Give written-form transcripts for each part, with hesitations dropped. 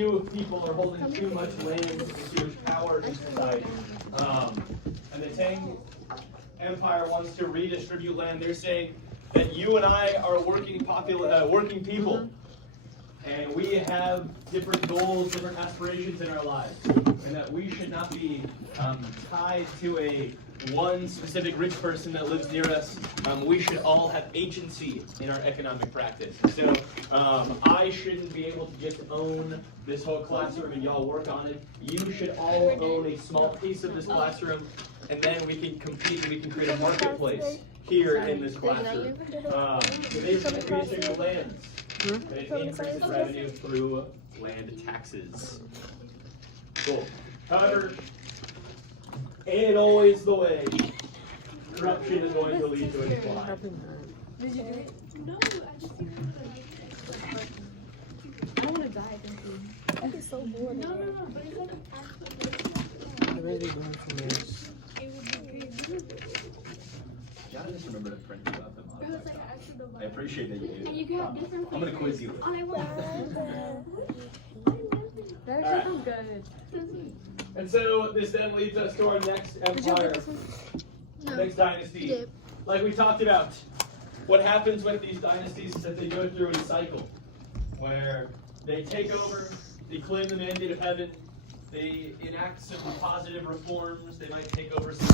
few people are holding too much land and too much power in society. And the Tang Empire wants to redistribute land. They're saying that you and I are working people, and we have different goals, different aspirations in our lives, and that we should not be tied to one specific rich person that lives near us. We should all have agency in our economic practice. So I shouldn't be able to just own this whole classroom and y'all work on it. You should all own a small piece of this classroom, and then we can compete and we can create a marketplace here in this classroom. Today's redistribution of lands. It increases revenue through land taxes. Cool. However, ain't always the way. Corruption is going to lead to a decline. Did you do it? No, I just didn't. I want to die, thank you. I get so bored. No, but it's like actually. I'm really going for this. It would be great. Yeah, I just remember to print you out the It was like actually I appreciate that you did. And you can have different I'm going to quiz you. All I want. That Alright. actually sounds good. And so this then leads us to our next empire, next dynasty. Like we talked about, what happens with these dynasties is that they go through a cycle where they take over, they claim the mandate of heaven, they enact some positive reforms, they might take over some,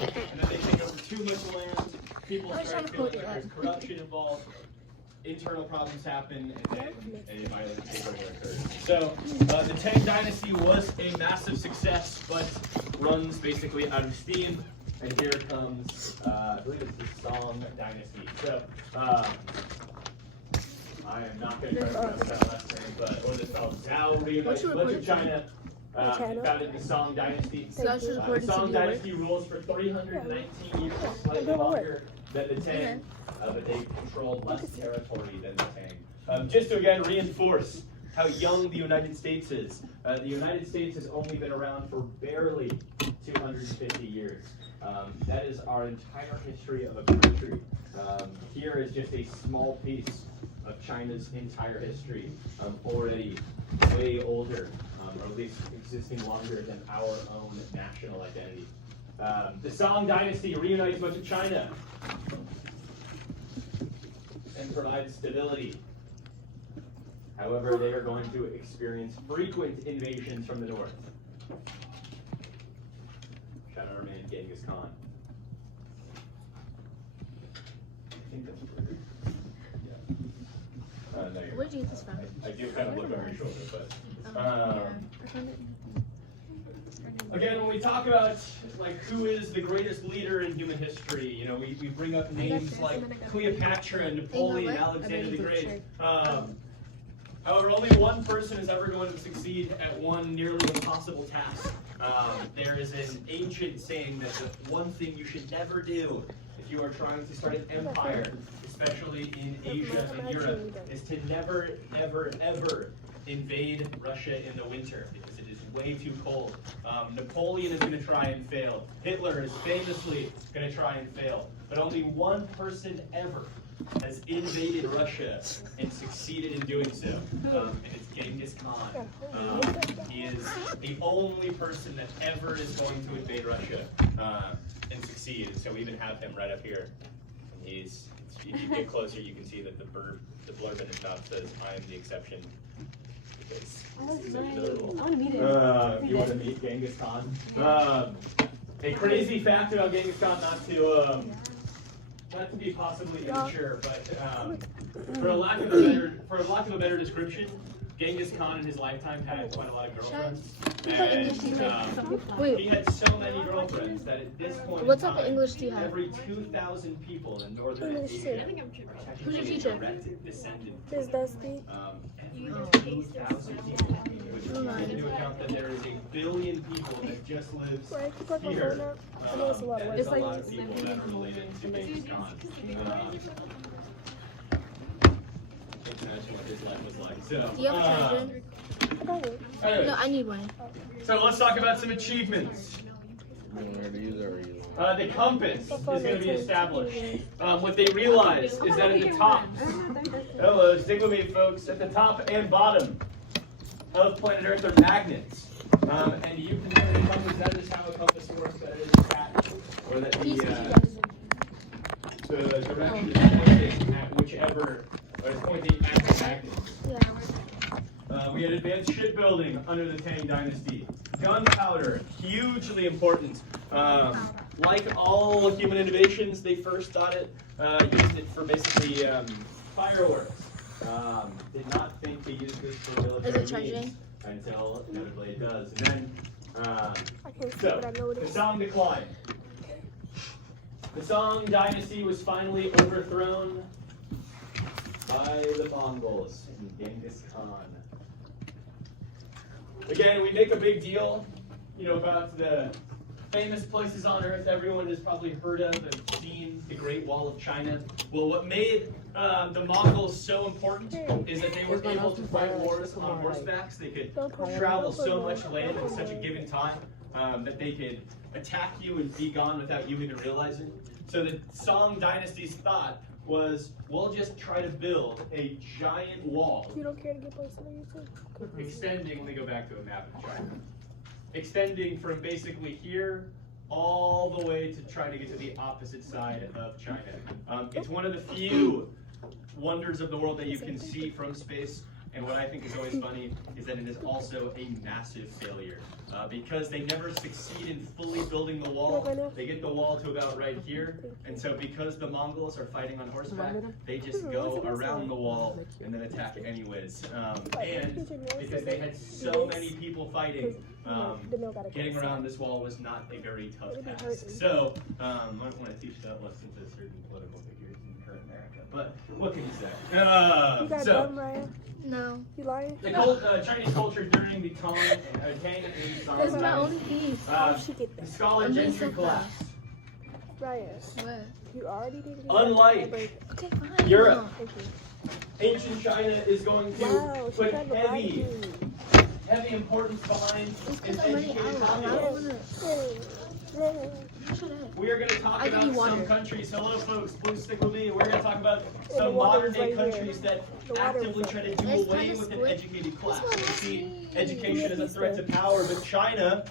and then they take over too much land, people start feeling like there's corruption involved, internal problems happen, and then a violent takeover occurs. So the Tang Dynasty was a massive success, but runs basically out of steam. And here comes, I believe it's the Song Dynasty. So I am not going to try to pronounce that last name, but what is it called? Zhao reunites much of China. Founded the Song Dynasty. The Song Dynasty rules for 319 years, slightly longer than the Tang, but they controlled less territory than the Tang. Just to again reinforce how young the United States is. The United States has only been around for barely 250 years. That is our entire history of a country. Here is just a small piece of China's entire history, already way older, or at least existing longer than our own national identity. The Song Dynasty reunites much of China and provides stability. However, they are going to experience frequent invasions from the north. Shout out our man Genghis Khan. I think that's true. Yeah. No, Where'd you get this from? I do kind of look over your shoulder, but again, when we talk about like who is the greatest leader in human history, you know, we bring up names like Cleopatra, Napoleon, Alexander the Great. However, only one person is ever going to succeed at one nearly impossible task. There is an ancient saying that the one thing you should never do if you are trying to start an empire, especially in Asia and Europe, is to never, ever, ever invade Russia in the winter, because it is way too cold. Napoleon is going to try and fail. Hitler is famously going to try and fail. But only one person ever has invaded Russia and succeeded in doing so, and it's Genghis Khan. He is the only person that ever is going to invade Russia and succeed. So we even have him right up here. And he's, if you get closer, you can see that the blurb in his mouth says, "I am the exception." Because I want he's to meet him. you want to meet Genghis Khan? A crazy fact about Genghis Khan, not to be possibly immature, but for a lack of a better description, Genghis Khan in his lifetime had quite a lot of girlfriends, and he had so many girlfriends that at this point What in type of time, English do you have? every 2,000 people in northern English Asia too. are Who's your technically teacher? direct descendant. Does that speak? Every 2,000 people, which takes into account that there is 1 billion people that just lives Right, you put my here. phone up. I know it's a lot That worse. is a lot of people that are related to Genghis Khan. Can't imagine what his life was like. So, Do you have a charger? anyways, No, I need one. so let's talk about some achievements. The compass is going to be established. What they realize is that at the top, hello, stick with me folks, at the top and bottom of planet Earth are magnets. And you can turn a compass. That is how a compass works. That is that, or that the direction is pointing at whichever, or it's pointing at the magnets. We had advanced shipbuilding under the Tang Dynasty. Gunpowder, hugely important. Like all human innovations, they first thought used it for basically fireworks. Did not think to use this for military means until inevitably it does. And then, the Song decline. The Song dynasty was finally overthrown by the Mongols and Genghis Khan. Again, we make a big deal, about the famous places on Earth everyone has probably heard of and seen, the Great Wall of China. Well, what made the Mongols so important is that they were able to fight wars on horseback. They could travel so much land in such a given time that they could attack you and be gone without you even realizing. So the Song dynasty's thought was, we'll just try to build a giant wall. You don't care to get posted on YouTube? Extending, let me go back to a map of China. Extending from basically here all the way to try to get to the opposite side of China. It's one of the few wonders of the world that you can see from space. And what I think is always funny is that it is also a massive failure. Because they never succeed in fully building the wall, they get the wall to about right here. And so because the Mongols are fighting on horseback, they just go around the wall and then attack anyways. And because they had so many people fighting, getting around this wall was not a very tough task. So, I don't want to teach that lesson to certain political figures in current America, but what can you say? No. You lying? The Chinese culture during the Tang and Song That's my only piece. the scholar gentry class. Ryan. What? You already did it. Unlike Okay, fine. Europe, Thank you. ancient China is going to Wow, put she tried to lie to heavy me. importance behind It's its because I'm running educated out. I populace. don't want to. We are going to talk I give about you water. some countries. Hello, folks. Please stick with me. We're going to talk about the some water's modern-day right countries here. that The actively water's try to right do here. away It's with an kinda educated class. That's They what I see mean. education as a threat to power, but China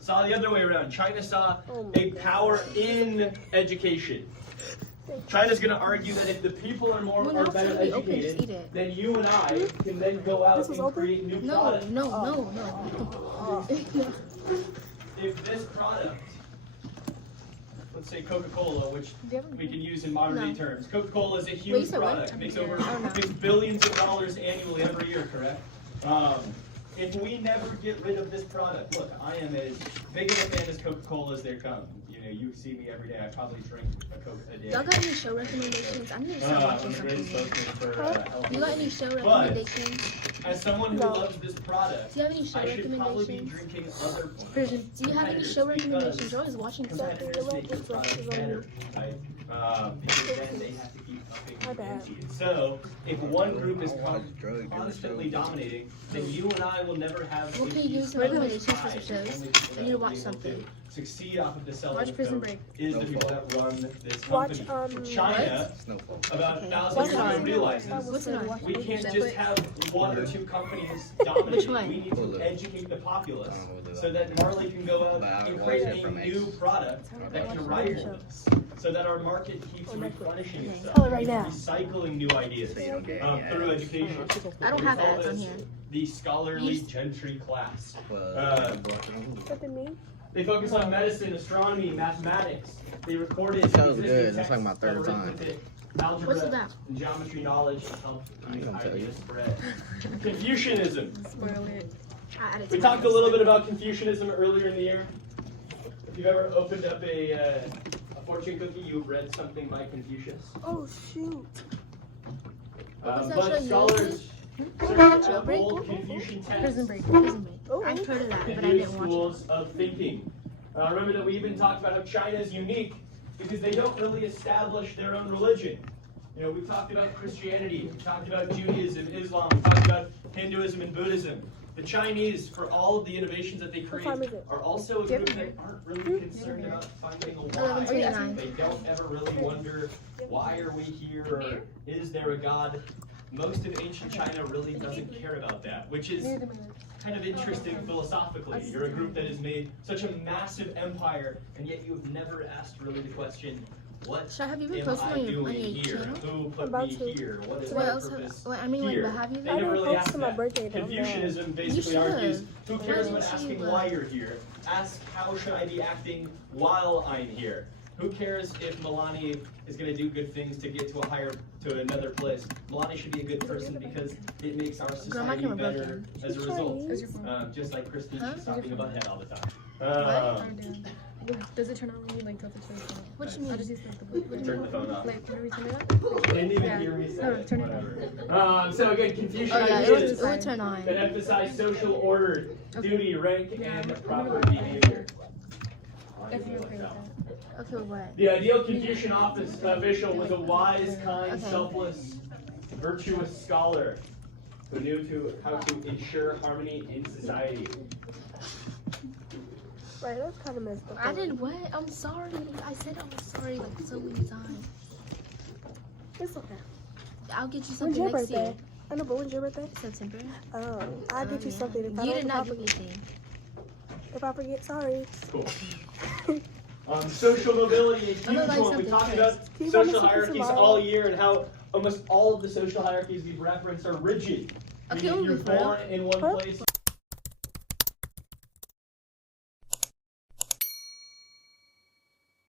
saw the other way around. China saw a power in education. China's going to argue that if the people are better educated, then you and I can then go out and create new products. No. If this product, let's say Coca-Cola, which we can use in modern day terms. Coca-Cola is a huge product. Makes billions of dollars annually every year, correct? If we never get rid of this product, look, I am as big of a fan as Coca-Cola as there come. You see me every day. I probably drink a Coke a day. Y'all got any show recommendations? I'm gonna start watching I'm a great something. spokesman for health. You got any show recommendations? As someone who loves this product, Do you have any show I should probably be recommendations? drinking other Do you have any show recommendations? You're always watching something. competitors make this product better, right? Because then they have to keep upping My the bad. ante. So, if one group is constantly dominating, then you and I will never have Okay, the use some recommendations for some shows. I need to watch something. Succeed off of the selling Watch of Prison Coke Break. is the people that run this Watch, company. China, about 1,000 What's years ago, it on? realizes What's it on? we can't just have one or two companies dominate. Which one? We need to educate the populace so that Marley can go out and create a new product that can rival this. So that our market keeps replenishing itself. Tell it right now. Recycling new ideas through education. I don't have ads on here. The scholarly gentry class. Something me? They focus on medicine, astronomy, mathematics. They recorded That was existing good. That's texts like my third of time. arithmetic, What's algebra, that? and geometry knowledge to help I ain't gonna tell you. ideas spread. Confucianism. Spoil it. We talked a little bit about Confucianism earlier in the year. If you've ever opened up a fortune cookie, you've read something by Confucius. Oh, shoot. Was that But show scholars Jailbreak? old Confucian Prison texts Break. Oh, I've heard of that, can but I do didn't watch it. schools of thinking. Remember that we even talked about how China is unique because they don't really establish their own religion. We talked about Christianity, we talked about Judaism, Islam, we talked about Hinduism and Buddhism. The Chinese, for all of the innovations that they create, time is it? are also a group that aren't really concerned about finding a why. 11:29. They don't ever really wonder, why are we here, or is there a God? most of ancient China really doesn't care about that, which is kind of interesting philosophically. You're a group that has made such a massive empire, and yet you've never asked really the question, what So have you been am posting I on your doing here? channel? Who put About me to. here? What is What my else? purpose I mean, like, here? but have you? They I never didn't really post ask on my that. birthday, though, Confucianism You basically should. argues, who Why cares about didn't asking you, why you're here? Ask how should I be acting while I'm here? Who cares if Milani is going to do good things to get to another place? Milani should be a good person because it makes our society camera better broken. as a result. Just like Christine, she's talking about head all the time. Does it turn on when you like tilt it to the phone? What you mean? I just use like the Turn the phone off. like whenever you turn it up. Didn't even Yeah. hear me say No, it. turn it Whatever. So again, Confucian Oh yeah, ideas it would turn on. that emphasize social order, duty, rank, and proper behavior. If you're okay with that. Okay, what? The ideal Confucian official was a wise, kind, Okay. selfless, virtuous scholar who knew how to ensure harmony in society. Right, that's kind of messed up. I did what? I'm sorry. I said I'm sorry like so many times. It's okay. I'll get you When's something your next birthday? year. I know, but when's your birthday? September. Oh, I'll get you Yeah. something. If I You don't- did not do anything. If I forget, sorry. Cool. Social mobility, a I'm huge gonna like one. We something talked first. about Can you want me social to hierarchies tomorrow? all year and how almost all of the social hierarchies we've referenced are rigid. Okay, Meaning we'll you're be for real. born in one Huh? place.